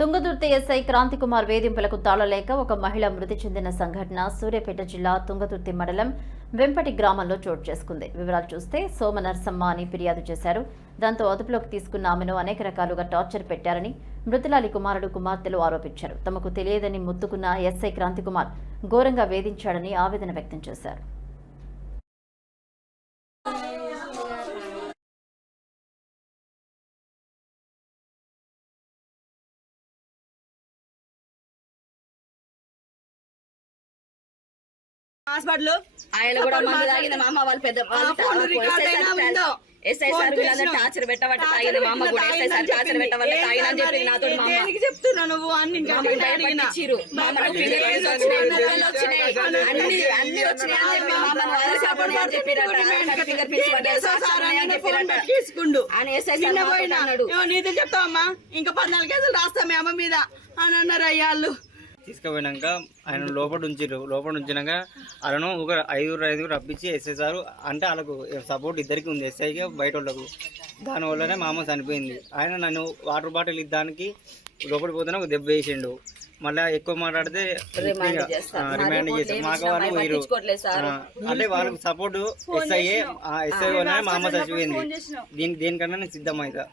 Tungaturthi SI Kranthi Kumar వేధింపులకు తాళలేక ఒక మహిళ మృతి చెందిన సంఘటన సూర్యాపేట జిల్లా తుంగదుర్తి మండలం వెంపటి గ్రామంలో చోటు చేసుకుంది. వివరాలు చూస్తే సోమ నరసమ్మ అని ఫిర్యాదు చేశారు. దాంతో అదుపులోకి తీసుకున్న ఆమెను అనేక రకాలుగా టార్చర్ పెట్టారని మృతులాలి కుమారుడు కుమార్తెలు ఆరోపించారు. తమకు తెలియదని ముత్తుకున్న ఎస్ఐ క్రాంతికుమార్ ఘోరంగా వేధించాడని ఆవేదన వ్యక్తం చేశారు. హాస్పిటల్ ఆయన కూడా మందు తాగింది మా అమ్మ వాళ్ళు పెద్ద వాళ్ళు ఆ ఫోన్ రికార్డ్ అయినా ఉందో? ఎస్ఐ ఫోన్ సార్ వీళ్ళందరూ చేసినాం. టార్చర్ పెట్టబట్టి టార్చర్ తాగింది మా అమ్మ కూడా ఎస్ఐ సార్ తాగిందని టార్చర్ పెట్టబట్టి చెప్పింది. తాగినని చెప్పింది నాతో మా అమ్మ దేనికి చెప్తున్నా నువ్వు? అన్ని. మా అమ్మకు ఫింగర్ వచ్చినాయి, అన్ని అన్ని వచ్చినాయి. అని చెప్పి మా అమ్మను అని చెప్పిరట. ఫింగర్ ప్రింట్స్ పడ్డాయి, చెప్పిరట. తీసుకుండు అని ఎస్ఐ సార్ నీతో చెప్తావమ్మా? ఇంకా పద్నాలుగు కేసులు రాస్తాం మీ అమ్మ మీద. అని అన్నారు అయ్యాళ్ళు. తీసుకుపోయినాక ఆయన లోపల ఉంచిర్రు. లోపల ఉంచినాక వాళ్ళను ఒక ఐదుగురు ఐదుగురు రప్పించి ఎస్ఐ సార్ అంటే వాళ్ళకు సపోర్ట్ ఇద్దరికి ఉంది. ఎస్ఐకి బయట వాళ్ళకు. దానివల్లనే మా అమ్మ చనిపోయింది. ఆయన నన్ను వాటర్ బాటిల్ ఇద్దానికి లోపలికి పోతేనే ఒక దెబ్బ వేసిండు. మళ్ళీ ఎక్కువ మాట్లాడితే రిమాండ్ చేస్తారు. మాకు వాళ్ళు. ఆ, అంటే వాళ్ళకి సపోర్ట్ ఎస్ఐ ఎస్ఐ వల్లనే మా అమ్మ చచ్చిపోయింది. దీని దేనికన్నా నేను సిద్ధమవుతా